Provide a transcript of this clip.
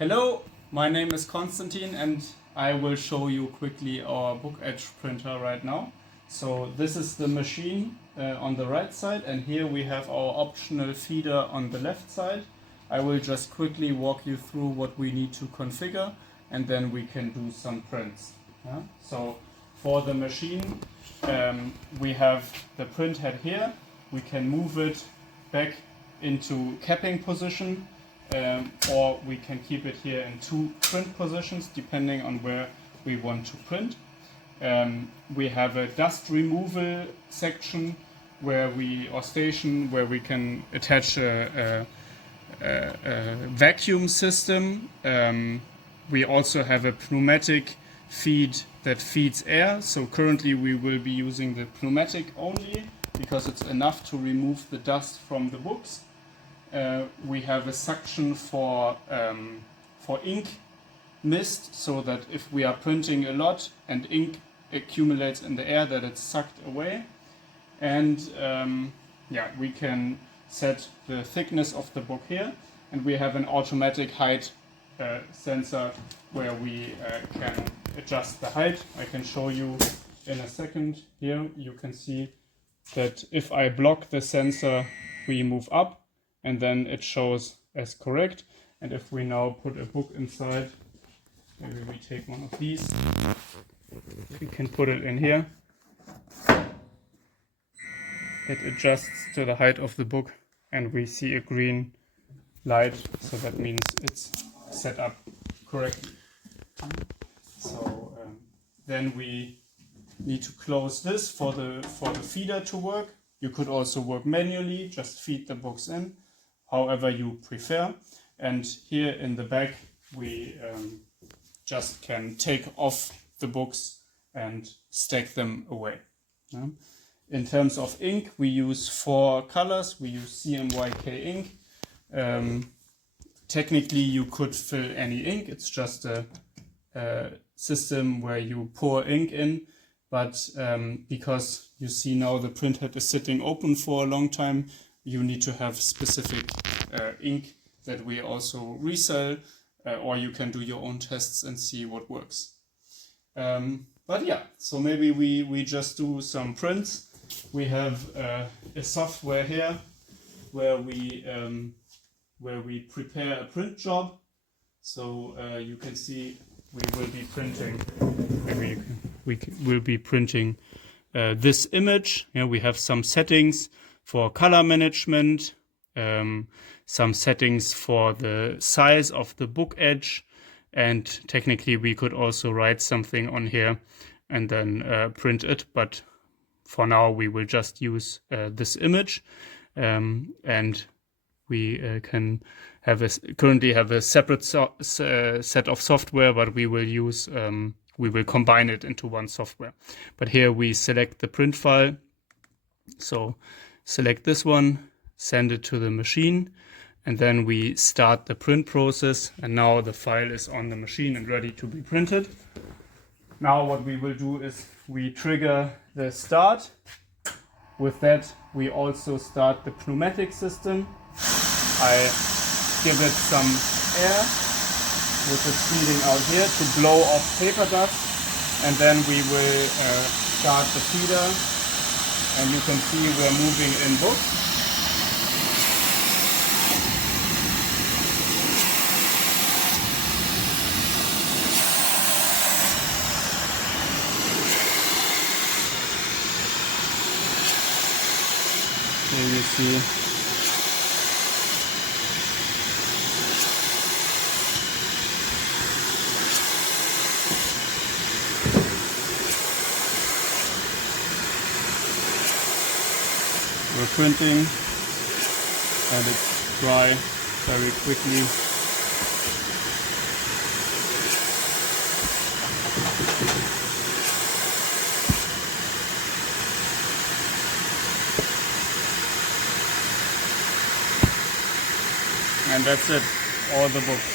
Hello, my name is Konstantin and I will show you quickly our Book Edge printer right now. So this is the machine on the right side, and here we have our optional feeder on the left side. I will just quickly walk you through what we need to configure, and then we can do some prints. Yeah? So for the machine, we have the print head here. We can move it back into capping position, or we can keep it here in two print positions depending on where we want to print. We have a dust removal section where station where we can attach a vacuum system. We also have a pneumatic feed that feeds air. So currently we will be using the pneumatic only because it's enough to remove the dust from the books. We have a suction for ink mist, so that if we are printing a lot and ink accumulates in the air, that it's sucked away. And we can set the thickness of the book here, and we have an automatic height sensor where we can adjust the height. I can show you in a second. Here you can see that if I block the sensor, we move up, and then it shows as correct. And if we now put a book inside, maybe we take one of these, we can put it in here. It adjusts to the height of the book, and we see a green light, so that means it's set up correctly. So then we need to close this for the feeder to work. You could also work manually, just feed the books in, however you prefer. And here in the back we just can take off the books and stack them away. Yeah? In terms of ink, we use 4 colors. We use CMYK ink. Technically you could fill any ink, it's just a system where you pour ink in, but because you see now the printhead is sitting open for a long time, you need to have specific ink that we also resell, or you can do your own tests and see what works. But yeah, so maybe we just do some prints. We have a software here where we prepare a print job. So you can see we will be printing. Maybe we will be printing this image. Yeah, we have some settings for color management, some settings for the size of the book edge, and technically we could also write something on here and then print it, but for now we will just use this image, and we can currently have a separate set of software, but we will combine it into one software. But here we select the print file. So select this one, send it to the machine, and then we start the print process. And now the file is on the machine and ready to be printed. Now what we will do is we trigger the start. With that, we also start the pneumatic system. I give it some air, which is feeding out here to blow off paper dust, and then we will start the feeder, and you can see we're moving in books. Here you see we're printing, and it's dry very quickly. And that's it, all the books.